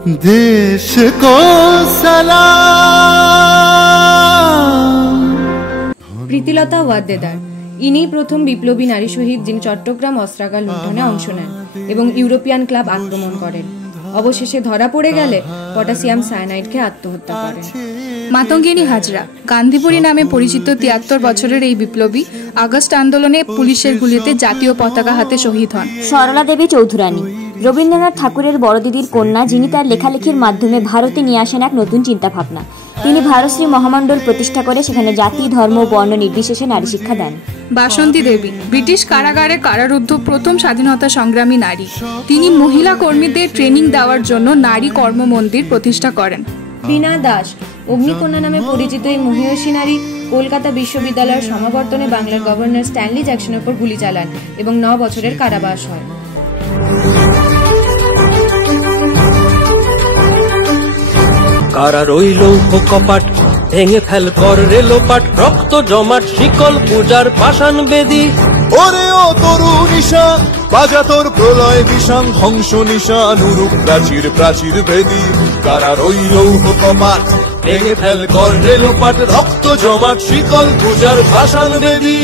देश को सलाम। প্রীতিলতা ওয়াদ্দেদার ইনি প্রথম বিপ্লবী নারী শহীদ যিনি চট্টগ্রাম অস্ত্রাগার লুণ্ঠনে অংশ নেন এবং ইউরোপিয়ান ক্লাব আক্রমণ করেন। অবশেষে ধরা পড়ে গেলে পটাশিয়াম সায়ানাইড খেয়ে আত্মহত্যা করেন। মাতঙ্গিনী হাজরা গান্ধীপুরী নামে পরিচিত ৭৩ বছরের এই বিপ্লবী আগস্ট আন্দোলনে পুলিশের গুলিতে জাতীয় পতাকা হাতে শহীদ হন। সরলা দেবী চৌধুরানী রবীন্দ্রনাথ ঠাকুরের বড় দিদির কন্যা, যিনি তার লেখালেখির মাধ্যমে ভারতে নিয়ে আসেন এক নতুন চিন্তাভাবনা। তিনি ভারতশ্রী মহামণ্ডল প্রতিষ্ঠা করে সেখানে জাতি, ধর্ম, বর্ণ নির্বিশেষে নারী শিক্ষা দেন। বাসন্তী দেবী ব্রিটিশ কারাগারে কারারুদ্ধ প্রথম স্বাধীনতা সংগ্রামী নারী। তিনি মহিলা কর্মীদের ট্রেনিং দেওয়ার জন্য নারী কর্ম মন্দির প্রতিষ্ঠা করেন। বীণা দাস অগ্নিকন্যা নামে পরিচিত এই মহিয়সী নারী কলকাতা বিশ্ববিদ্যালয়ের সমাবর্তনে বাংলার গভর্নর স্ট্যানলি জ্যাকসনের উপর গুলি চালান এবং ৯ বছরের কারাবাস হয়। কারা রইল কপাট ভেঙে ফেল কর রেলোপাট, রক্ত জমাট শিকল পূজার পাষাণ বেদি। ওরে ও তরু নিশা বাজা তোর প্রলয় বিষাণ, ধ্বংস নিশা নুরুক প্রাচীর প্রাচীর ভেদি। কারা রইল কপাট ভেঙে ফেল কর রেলোপাট, রক্ত জমাট শিকল পূজার পাষাণ বেদি।